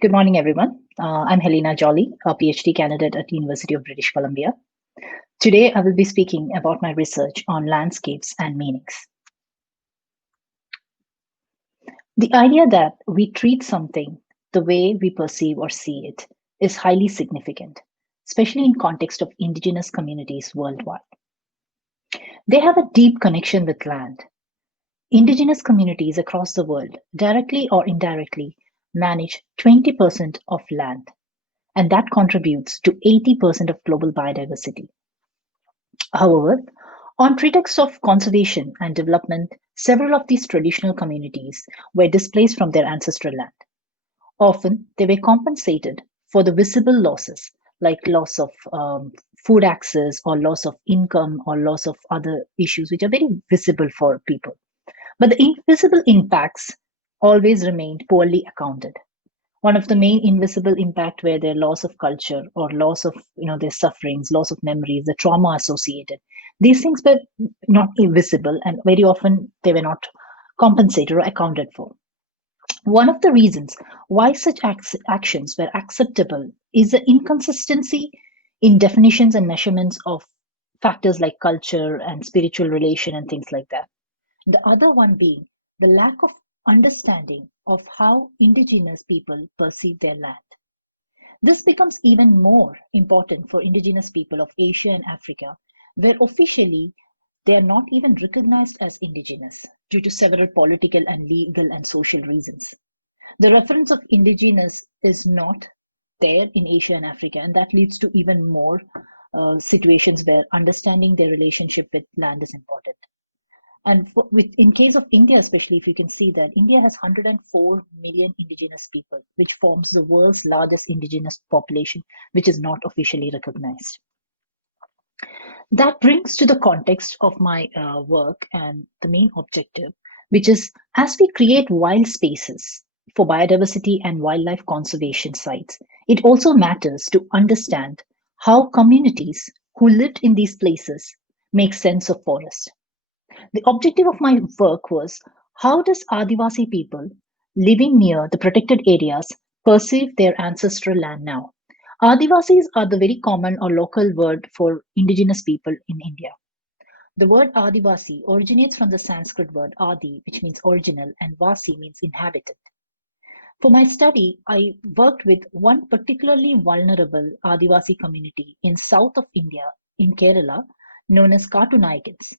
Good morning, everyone. I'm Helina Jolly, a PhD candidate at University of British Columbia. Today, I will be speaking about my research on landscapes and meanings. The idea that we treat something the way we perceive or see it is highly significant, especially in context of indigenous communities worldwide. They have a deep connection with land. Indigenous communities across the world, directly or indirectly, manage 20% of land, and that contributes to 80% of global biodiversity. However, on pretext of conservation and development, several of these traditional communities were displaced from their ancestral land. Often, they were compensated for the visible losses, like loss of food access, or loss of income, or loss of other issues which are very visible for people. But the invisible impacts always remained poorly accounted. One of the main invisible impact were their loss of culture or loss of their sufferings, loss of memories, the trauma associated. These things were not visible, and very often they were not compensated or accounted for. One of the reasons why such actions were acceptable is the inconsistency in definitions and measurements of factors like culture and spiritual relation and things like that. The other one being the lack of understanding of how indigenous people perceive their land. This becomes even more important for indigenous people of Asia and Africa, where officially they are not even recognized as indigenous due to several political and legal and social reasons. The reference of indigenous is not there in Asia and Africa, and that leads to even more situations where understanding their relationship with land is important. And in case of India, especially, if you can see that India has 104 million indigenous people, which forms the world's largest indigenous population, which is not officially recognized. That brings to the context of my work and the main objective, which is as we create wild spaces for biodiversity and wildlife conservation sites, it also matters to understand how communities who lived in these places make sense of forest. The objective of my work was how does Adivasi people living near the protected areas perceive their ancestral land now? Adivasis are the very common or local word for indigenous people in India. The word Adivasi originates from the Sanskrit word Adi, which means original, and Vasi means inhabitant. For my study, I worked with one particularly vulnerable Adivasi community in south of India, in Kerala, known as Katunayakans.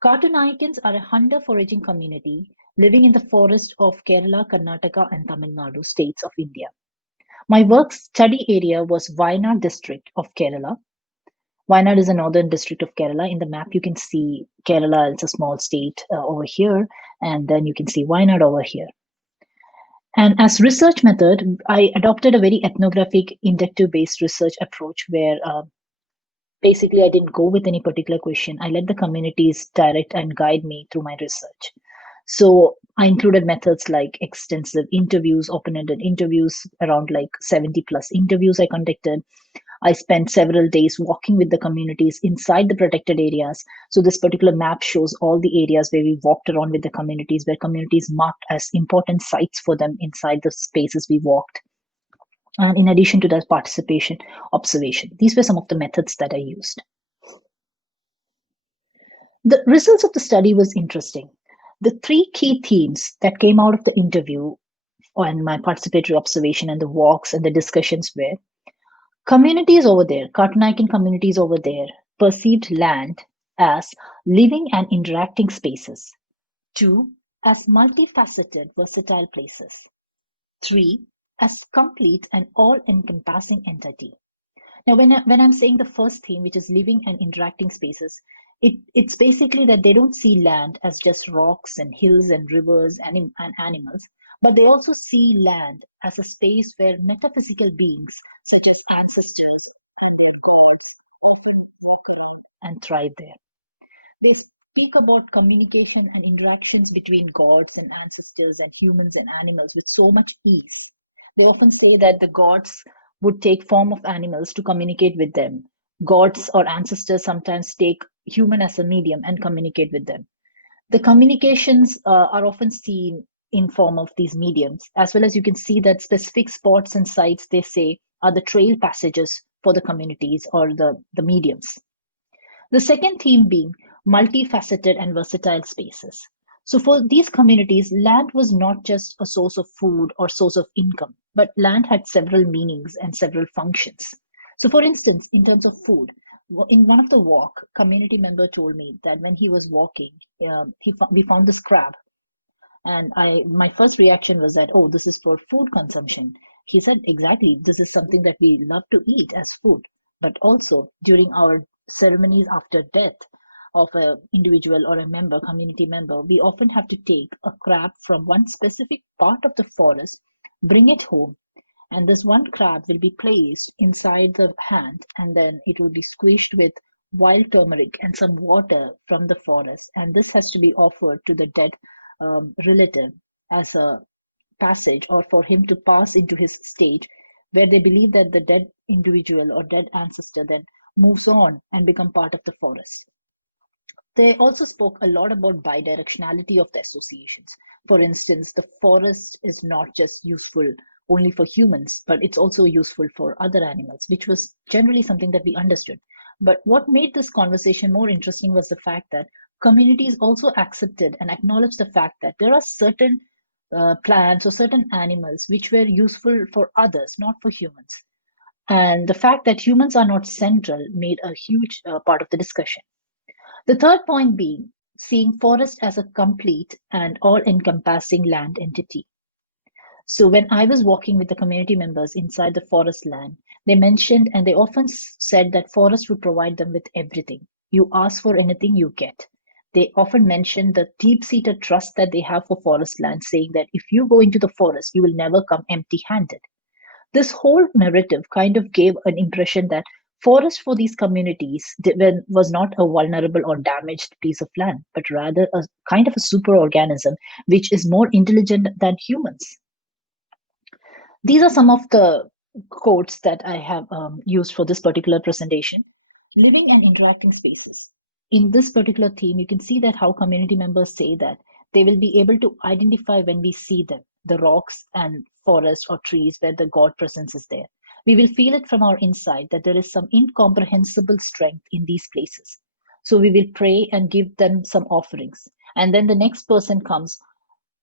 Katunayakans are a hunter-foraging community living in the forest of Kerala, Karnataka, and Tamil Nadu states of India. My work study area was Wayanad district of Kerala. Wayanad is a northern district of Kerala. In the map, you can see Kerala is a small state over here, and then you can see Wayanad over here. And as research method, I adopted a very ethnographic, inductive-based research approach where basically I didn't go with any particular question. I let the communities direct and guide me through my research. So I included methods like extensive interviews, open-ended interviews, around like 70 plus interviews I conducted. I spent several days walking with the communities inside the protected areas. So this particular map shows all the areas where we walked around with the communities, where communities marked as important sites for them inside the spaces we walked. And in addition to that, participation, observation. These were some of the methods that I used. The results of the study was interesting. The three key themes that came out of the interview and my participatory observation and the walks and the discussions were communities over there, Katunaikan communities over there, perceived land as living and interacting spaces. 2, as multifaceted, versatile places. 3, as complete and all-encompassing entity. Now, when I'm saying the first theme, which is living and interacting spaces, it's basically that they don't see land as just rocks and hills and rivers and animals, but they also see land as a space where metaphysical beings, such as ancestors and their gods, often walk around and thrive there. They speak about communication and interactions between gods and ancestors and humans and animals with so much ease. They often say that the gods would take form of animals to communicate with them. Gods or ancestors sometimes take human as a medium and communicate with them. The communications are often seen in form of these mediums, as well as you can see that specific spots and sites they say are the trail passages for the communities or the mediums. The second theme being multifaceted and versatile spaces. So for these communities, land was not just a source of food or source of income, but land had several meanings and several functions. So for instance, in terms of food, in one of the walk, community member told me that when he was walking, we found this crab, and my first reaction was that, oh, this is for food consumption. He said, exactly, this is something that we love to eat as food. But also during our ceremonies after death of an individual or a member, community member, we often have to take a crab from one specific part of the forest, bring it home, and this one crab will be placed inside the hand, and then it will be squished with wild turmeric and some water from the forest. And this has to be offered to the dead relative as a passage or for him to pass into his stage, where they believe that the dead individual or dead ancestor then moves on and become part of the forest. They also spoke a lot about bidirectionality of the associations. For instance, the forest is not just useful only for humans, but it's also useful for other animals, which was generally something that we understood. But what made this conversation more interesting was the fact that communities also accepted and acknowledged the fact that there are certain plants or certain animals which were useful for others, not for humans. And the fact that humans are not central made a huge part of the discussion. The third point being seeing forest as a complete and all encompassing land entity. So, when I was walking with the community members inside the forest land, they mentioned and they often said that forest would provide them with everything. You ask for anything, you get. They often mentioned the deep seated trust that they have for forest land, saying that if you go into the forest, you will never come empty handed. This whole narrative kind of gave an impression that forest for these communities was not a vulnerable or damaged piece of land, but rather a kind of a superorganism which is more intelligent than humans. These are some of the quotes that I have used for this particular presentation. Living and interacting spaces. In this particular theme, you can see that how community members say that they will be able to identify when we see them, the rocks and forest or trees where the God presence is there. We will feel it from our inside that there is some incomprehensible strength in these places. So we will pray and give them some offerings. And then the next person comes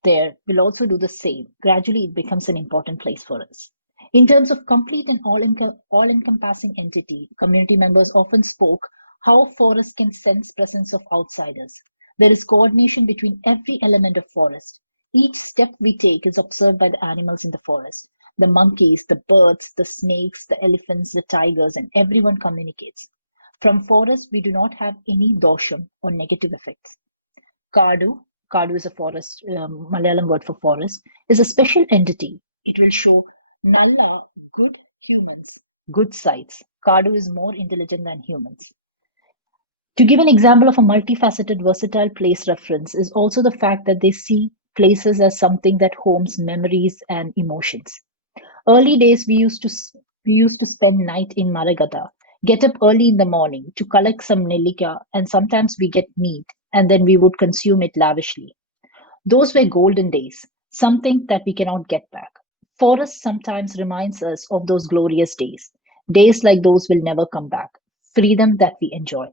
there will also do the same. Gradually, it becomes an important place for us. In terms of complete and all encompassing entity, community members often spoke how forests can sense presence of outsiders. There is coordination between every element of forest. Each step we take is observed by the animals in the forest. The monkeys, the birds, the snakes, the elephants, the tigers, and everyone communicates. From forest, we do not have any dosham or negative effects. Kadu, Kadu is a forest, Malayalam word for forest, is a special entity. It will show Nalla, good humans, good sites. Kadu is more intelligent than humans. To give an example of a multifaceted, versatile place reference is also the fact that they see places as something that homes memories and emotions. Early days, we used to spend night in Maragata, get up early in the morning to collect some nellika, and sometimes we get meat, and then we would consume it lavishly. Those were golden days, something that we cannot get back. Forest sometimes reminds us of those glorious days. Days like those will never come back. Freedom that we enjoy.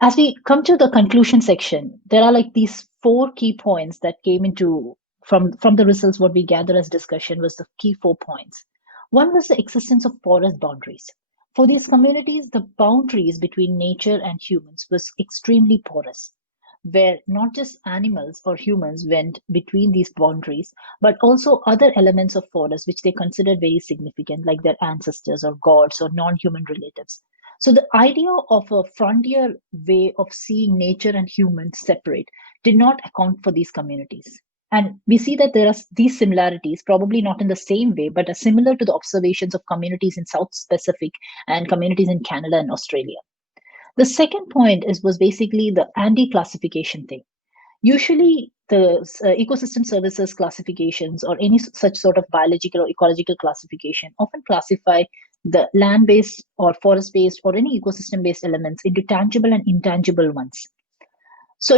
As we come to the conclusion section, there are like these four key points that came into from the results. What we gather as discussion was the key 4 points. One was the existence of porous boundaries. For these communities, the boundaries between nature and humans was extremely porous, where not just animals or humans went between these boundaries, but also other elements of forest which they considered very significant, like their ancestors or gods or non-human relatives. So the idea of a frontier way of seeing nature and humans separate did not account for these communities. And we see that there are these similarities, probably not in the same way, but are similar to the observations of communities in South Pacific and communities in Canada and Australia. The second point was basically the anti-classification thing. Usually, the ecosystem services classifications or any such sort of biological or ecological classification often classify the land-based or forest-based or any ecosystem-based elements into tangible and intangible ones. So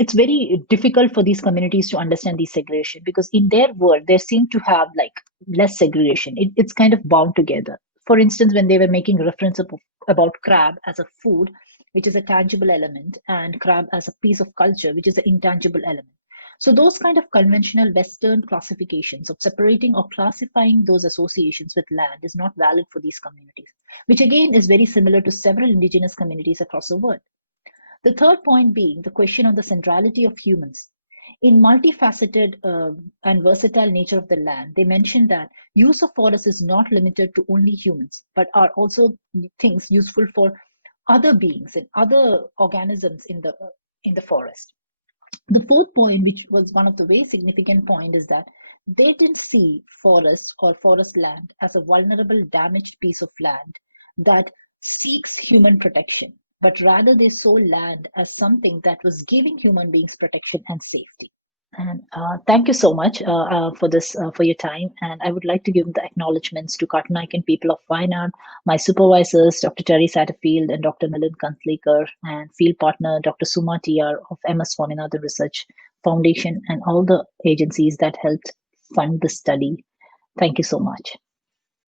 it's very difficult for these communities to understand the segregation, because in their world they seem to have like less segregation. It's kind of bound together. For instance, when they were making reference about crab as a food, which is a tangible element, and crab as a piece of culture, which is an intangible element. So those kind of conventional Western classifications of separating or classifying those associations with land is not valid for these communities, which again is very similar to several indigenous communities across the world. The third point being the question of the centrality of humans. In multifaceted and versatile nature of the land, they mentioned that use of forests is not limited to only humans, but are also things useful for other beings and other organisms in the forest. The fourth point, which was one of the very significant point, is that they didn't see forest or forest land as a vulnerable, damaged piece of land that seeks human protection, but rather they saw land as something that was giving human beings protection and safety. And thank you so much for this, for your time. And I would like to give the acknowledgements to Kartanaik People of Fine Art, my supervisors, Dr. Terry Satterfield and Dr. Milind Kantlikar, and field partner, Dr. Suma TR of MS Swaminathan Research Foundation, and all the agencies that helped fund the study. Thank you so much.